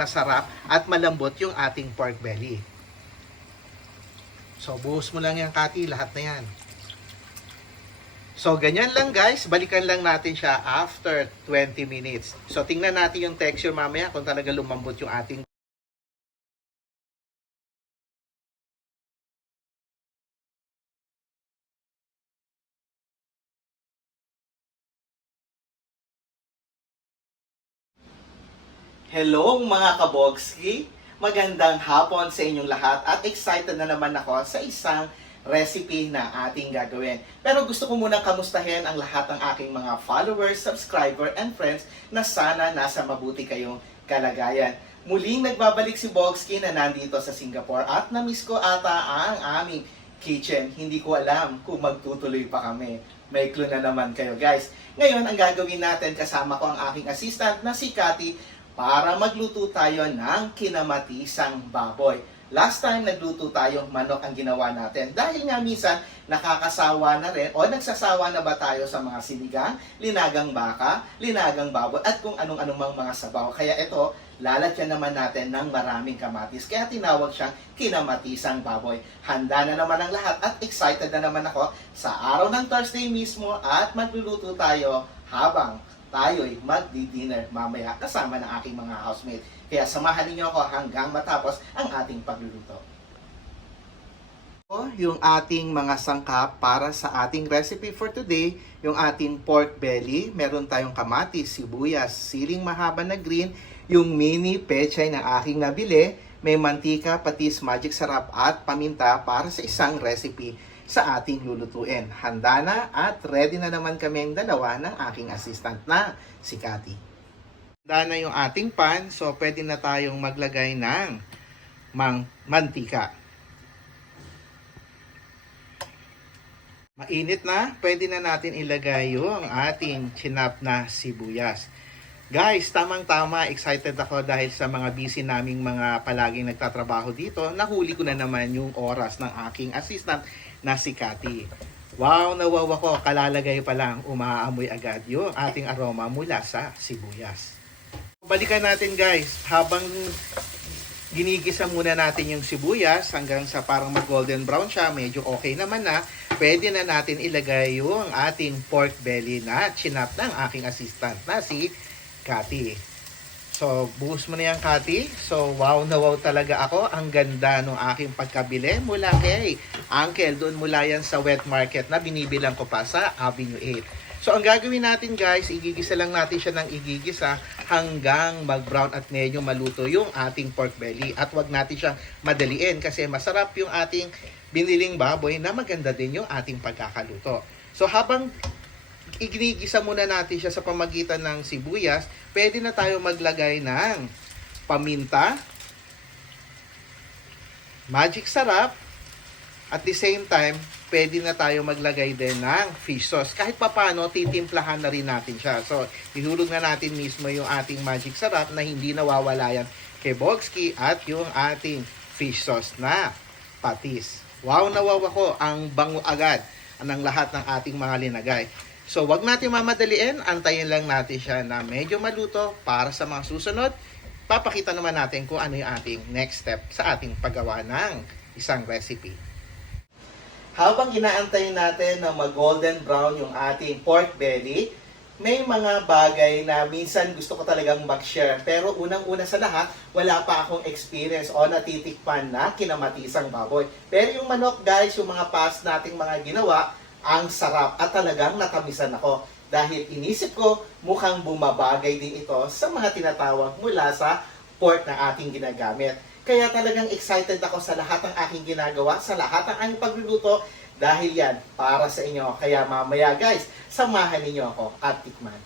masarap at malambot yung ating pork belly. So, buhos mo lang yan, Kati, lahat na yan. So, ganyan lang guys. Balikan lang natin siya after 20 minutes. So, tingnan natin yung texture mamaya kung talaga lumambot yung ating Hello mga kabogski! Magandang hapon sa inyong lahat at excited na naman ako sa isang recipe na ating gagawin. Pero gusto ko munang kamustahin ang lahat ng aking mga followers, subscriber, and friends na sana nasa mabuti kayong kalagayan. Muling nagbabalik si Bogski na nandito sa Singapore at namiss ko ata ang aming kitchen. Hindi ko alam kung magtutuloy pa kami. May clue na naman kayo guys. Ngayon, ang gagawin natin kasama ko ang aking assistant na si Cathy para magluto tayo ng kinamatisang baboy. Last time nagluto tayo, manok ang ginawa natin. Dahil nga minsan, nakakasawa na rin o nagsasawa na ba tayo sa mga sinigang, linagang baka, linagang baboy, at kung anong-anong mang mga sabaw. Kaya ito, lalagyan naman natin ng maraming kamatis. Kaya tinawag siyang kinamatisang baboy. Handa na naman ang lahat at excited na naman ako sa araw ng Thursday mismo at magluluto tayo habang tayo'y magdi-dinner mamaya kasama ng aking mga housemate. Kaya samahan ninyo ako hanggang matapos ang ating pagluluto. Yung ating mga sangkap para sa ating recipe for today, yung ating pork belly, meron tayong kamatis, sibuyas, siling mahaba na green, yung mini pechay na aking nabili, may mantika, patis, magic sarap at paminta para sa isang recipe sa ating lulutuin. Handa na at ready na naman kami ang dalawa ng aking assistant na si Cathy. Handa na yung ating pan, so pwede na tayong maglagay ng mang mantika. Mainit na, pwede na natin ilagay yung ating chinap na sibuyas. Guys, tamang-tama, excited ako dahil sa mga busy naming mga palaging nagtatrabaho dito. Nahuli ko na naman yung oras ng aking assistant na si Cathy. Wow, nawawa ko. Kalalagay pa lang, umaamoy agad yung ating aroma mula sa sibuyas. Balikan natin guys, habang ginigisa muna natin yung sibuyas hanggang sa parang mag-golden brown siya, medyo okay naman na, pwede na natin ilagay yung ating pork belly na chinap ng aking assistant na si Cathy. So, buhos mo na yan, Cathy. So, wow na wow talaga ako. Ang ganda ng aking pagkabili mula kay Uncle. Doon mula yan sa wet market na binibilang ko pa sa Avenue 8. So, ang gagawin natin guys, igigisa lang natin siya ng igigisa hanggang mag-brown at medyo maluto yung ating pork belly. At wag natin siyang madaliin kasi masarap yung ating biniling baboy na maganda din yung ating pagkakaluto. So, habang iginigisa muna natin siya sa pamagitan ng sibuyas, pwede na tayo maglagay ng paminta, magic sarap, at the same time, pwede na tayo maglagay din ng fish sauce. Kahit papano, titimplahan na rin natin siya. So, ihulog na natin mismo yung ating magic sarap na hindi nawawala yan kay Bogski at yung ating fish sauce na patis. Wow na wow ako, ang bango agad ng lahat ng ating mga linagay. So, wag natin mamadaliin, antayin lang natin siya na medyo maluto para sa mga susunod. Papakita naman natin kung ano yung ating next step sa ating paggawa ng isang recipe. Habang inaantay natin na mag-golden brown yung ating pork belly, may mga bagay na minsan gusto ko talagang mag-share. Pero unang-una sa lahat, wala pa akong experience o natitikpan na kinamatisang baboy. Pero yung manok guys, yung mga past nating mga ginawa, ang sarap at talagang natamisan ako. Dahil inisip ko, mukhang bumabagay din ito sa mga tinatawag mula sa pork na ating ginagamit. Kaya talagang excited ako sa lahat ng aking ginagawa, sa lahat ng aking pagluluto, dahil yan, para sa inyo. Kaya mamaya guys, samahan ninyo ako at tikman.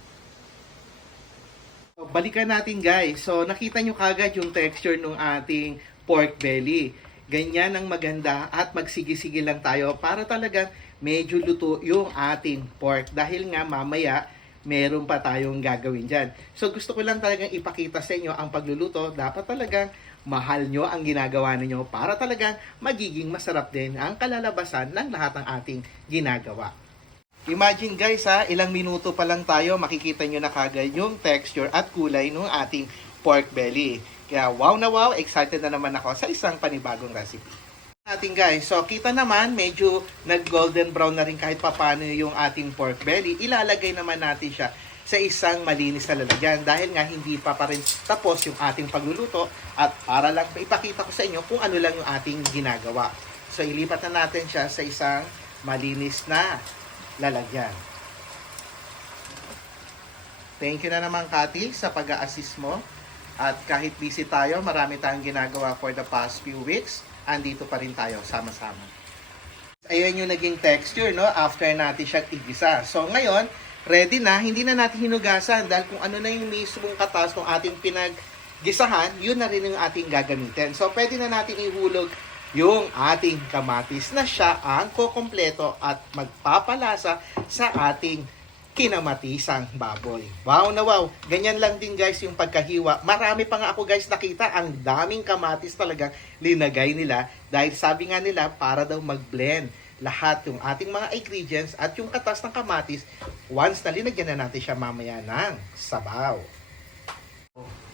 So, balikan natin guys. So, nakita nyo kagad yung texture ng ating pork belly. Ganyan ang maganda at magsigi-sige lang tayo para talagang medyo luto yung ating pork. Dahil nga mamaya, meron pa tayong gagawin dyan. So gusto ko lang talagang ipakita sa inyo ang pagluluto. Dapat talagang mahal nyo ang ginagawa ninyo para talagang magiging masarap din ang kalalabasan ng lahat ng ating ginagawa. Imagine guys ha, ilang minuto pa lang tayo, makikita nyo na kagad yung texture at kulay ng ating pork belly. Kaya wow na wow, excited na naman ako sa isang panibagong recipe. Natin guys, so kita naman medyo nag golden brown na rin kahit papano yung ating pork belly. Ilalagay naman natin siya sa isang malinis na lalagyan dahil nga hindi pa pa rin tapos yung ating pagluluto at para lang ipakita ko sa inyo kung ano lang yung ating ginagawa. So ilipat na natin siya sa isang malinis na lalagyan. Thank you na naman Kati sa pag-assist mo. At kahit busy tayo, marami tayong ginagawa for the past few weeks. Andito pa rin tayo, sama-sama. Ayan yung naging texture, no? After natin siya igisa. So, ngayon, ready na. Hindi na natin hinugasan dahil kung ano na yung mismong katas ng ating pinaggisahan, yun na rin yung ating gagamitin. So, pwede na natin ihulog yung ating kamatis na siya ang kukompleto at magpapalasa sa ating kinamatisang baboy. Wow na wow. Ganyan lang din guys yung pagkahiwa. Marami pa nga ako guys nakita. Ang daming kamatis talagang linagay nila. Dahil sabi nga nila para daw mag-blend lahat yung ating mga ingredients at yung katas ng kamatis once na linagyan na natin siya mamaya ng sabaw.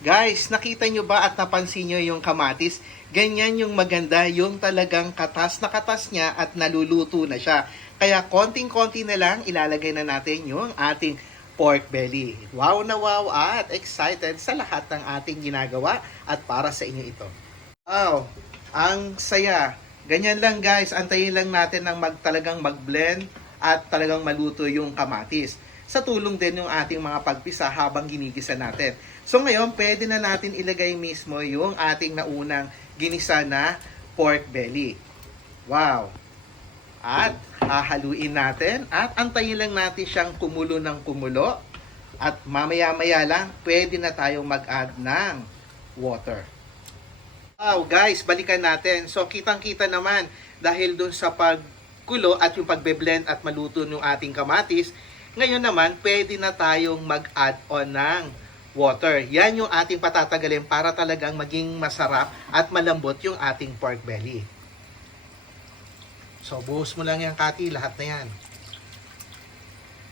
Guys, nakita nyo ba at napansin nyo yung kamatis? Ganyan yung maganda, yung talagang katas na katas niya at naluluto na siya. Kaya konting-konti na lang ilalagay na natin yung ating pork belly. Wow na wow at excited sa lahat ng ating ginagawa at para sa inyo ito. Wow, ang saya. Ganyan lang guys, antayin lang natin ng mag, talagang mag-blend at talagang maluto yung kamatis. Sa tulong din yung ating mga pagpisa habang ginigisa natin. So ngayon, pwede na natin ilagay mismo yung ating naunang ginisa na pork belly. Wow! At hahaluin natin at antayin lang natin siyang kumulo ng kumulo. At mamaya-maya lang, pwede na tayong mag-add ng water. Wow, guys, balikan natin. So, kitang-kita naman dahil dun sa pagkulo at yung pagbe-blend at maluto ng ating kamatis, ngayon naman, pwede na tayong mag-add on ng water. Yan yung ating patatagalin para talagang maging masarap at malambot yung ating pork belly. So, buhos mo lang yan, Kati. Lahat na yan.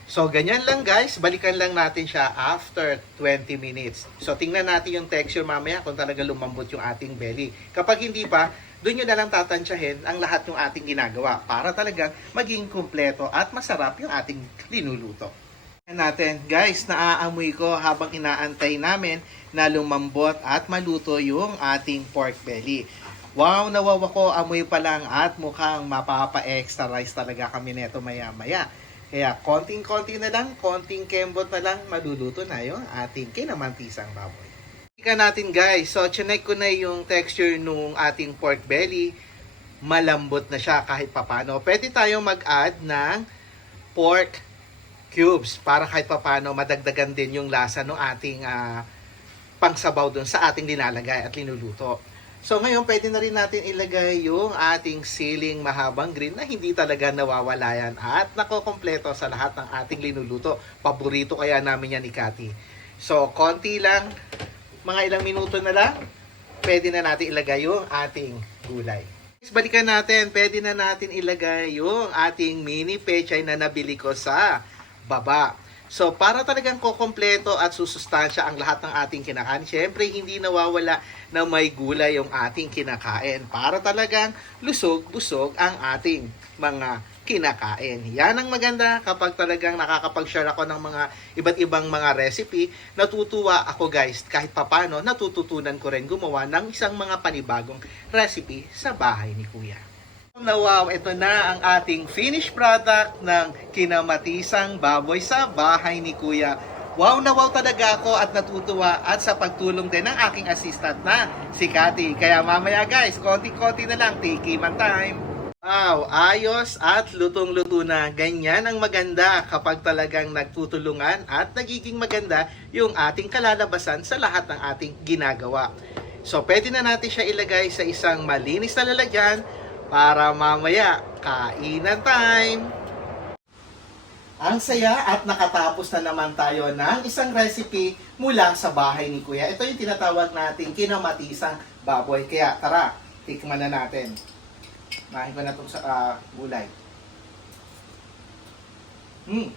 So, ganyan lang guys. Balikan lang natin siya after 20 minutes. So, tingnan natin yung texture mamaya kung talaga lumambot yung ating belly. Kapag hindi pa, doon nyo na lang tatansyahin ang lahat ng ating ginagawa para talagang maging kumpleto at masarap yung ating linuluto. Natin, guys, naaamoy ko habang inaantay namin na lumambot at maluto yung ating pork belly. Wow, nawawa ko, amoy pa lang at mukhang mapapa-extra rice talaga kami neto maya-maya. Kaya konting-konti na lang, konting kembot na lang, maluluto na yung ating kinamantisang baboy. Ika natin guys, so chinek ko na yung texture nung ating pork belly. Malambot na siya kahit papano. Pwede tayong mag-add ng pork cubes para kahit papano madagdagan din yung lasa ng ating ah, pangsabaw dun sa ating linalagay at linuluto. So ngayon pwede na rin natin ilagay yung ating siling mahabang green na hindi talaga nawawala yan at nakokompleto sa lahat ng ating linuluto. Paborito kaya namin yan ni Kati. So konti lang, mga ilang minuto na lang, pwede na natin ilagay yung ating gulay. Balikan natin, pwede na natin ilagay yung ating mini pechay na nabili ko sa baba. So, para talagang kokompleto at susustansya ang lahat ng ating kinakain, syempre hindi nawawala na may gulay yung ating kinakain para talagang lusog-busog ang ating mga kinakain. Yan ang maganda kapag talagang nakakapag-share ako ng mga iba't ibang mga recipe. Natutuwa ako guys, kahit papano, natututunan ko rin gumawa ng isang mga panibagong recipe sa bahay ni Kuya. Na wow, ito na ang ating finished product ng kinamatisang baboy sa bahay ni Kuya. Wow na wow talaga ako at natutuwa at sa pagtulong din ng aking assistant na si Cathy. Kaya mamaya guys, konti-konti na lang, take man time. Wow, ayos at lutong-luto na. Ganyan ang maganda kapag talagang nagtutulungan at nagiging maganda yung ating kalalabasan sa lahat ng ating ginagawa. So, pwede na natin siya ilagay sa isang malinis na lalagyan para mamaya kainan time. Ang saya at nakatapos na naman tayo ng isang recipe mula sa bahay ni Kuya. Ito yung tinatawag nating kinamatisang baboy. Kaya tara, tikman na natin. Mahin ko na itong sa ah, gulay. Mm.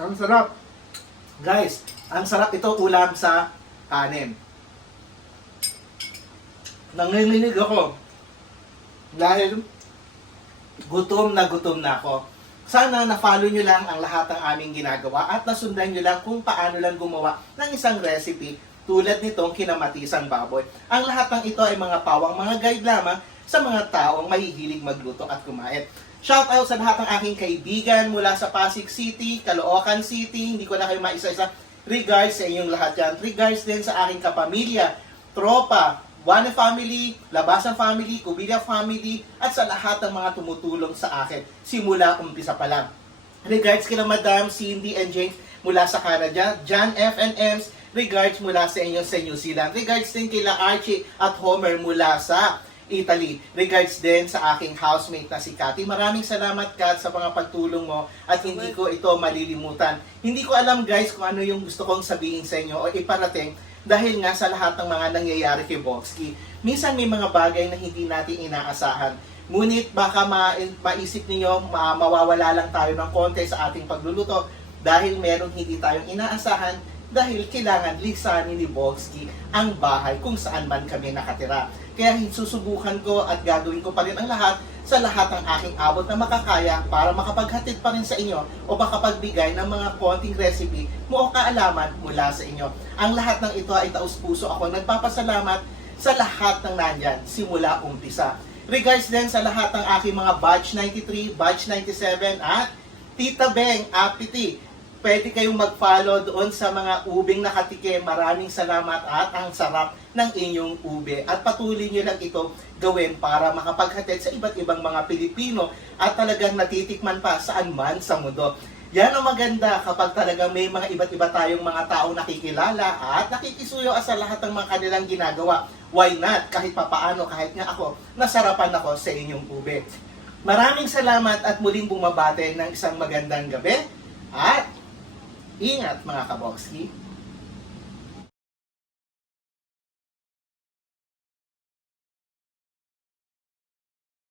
Ang sarap. Guys, Ang sarap ito ulam sa kanin. Nanginginig ako. Dahil gutom na gutom na ako. Sana na-follow nyo lang ang lahat ng aming ginagawa at nasundan nyo lang kung paano lang gumawa ng isang recipe tulad nitong kinamatisang baboy. Ang lahat ng ito ay mga pawang mga guide lamang sa mga taong mahihilig magluto at kumain. Shout out sa lahat ng aking kaibigan mula sa Pasig City, Caloocan City, hindi ko na kayo maisa-isa. Regards sa inyong lahat yan. Regards din sa aking kapamilya, tropa, One Family, Labasan Family, Kubilia Family, at sa lahat ng mga tumutulong sa akin simula umpisa pa lang. Regards kila Madam Cindy and James mula sa Canada, John F. and Ems, regards mula sa inyo sa New Zealand. Regards din kila Archie at Homer mula sa Italy. Regards din sa aking housemate na si Cathy. Maraming salamat Kat sa mga pagtulong mo at hindi ko ito malilimutan. Hindi ko alam guys kung ano yung gusto kong sabihin sa inyo o iparating dahil nga sa lahat ng mga nangyayari kay Boxky. Minsan may mga bagay na hindi natin inaasahan. Ngunit baka ma- maisip ninyo ma- mawawala lang tayo ng konti sa ating pagluluto dahil meron hindi tayong inaasahan dahil kailangan lisanin ni Bogsky ang bahay kung saan man kami nakatira. Kaya susubukan ko at gagawin ko pa rin ang lahat sa lahat ng aking abot na makakaya para makapaghatid pa rin sa inyo o makapagbigay ng mga konting recipe mo o kaalaman mula sa inyo. Ang lahat ng ito ay taus puso ako nagpapasalamat sa lahat ng nandyan simula umpisa. Regards din sa lahat ng aking mga batch 93, batch 97 at Tita Beng, Apiti. Pwede kayong mag-follow doon sa mga ubing nakatikim. Maraming salamat at ang sarap ng inyong ube. At patuloy nyo lang ito gawin para makapaghatid sa iba't ibang mga Pilipino at talagang natitikman pa saan man sa mundo. Yan ang maganda kapag talagang may mga iba't iba tayong mga tao nakikilala at nakikisuyo sa lahat ng mga kanilang ginagawa. Why not? Kahit papaano, kahit nga ako, nasarapan ako sa inyong ube. Maraming salamat at muling bumabate ng isang magandang gabi at ingat mga kabokski.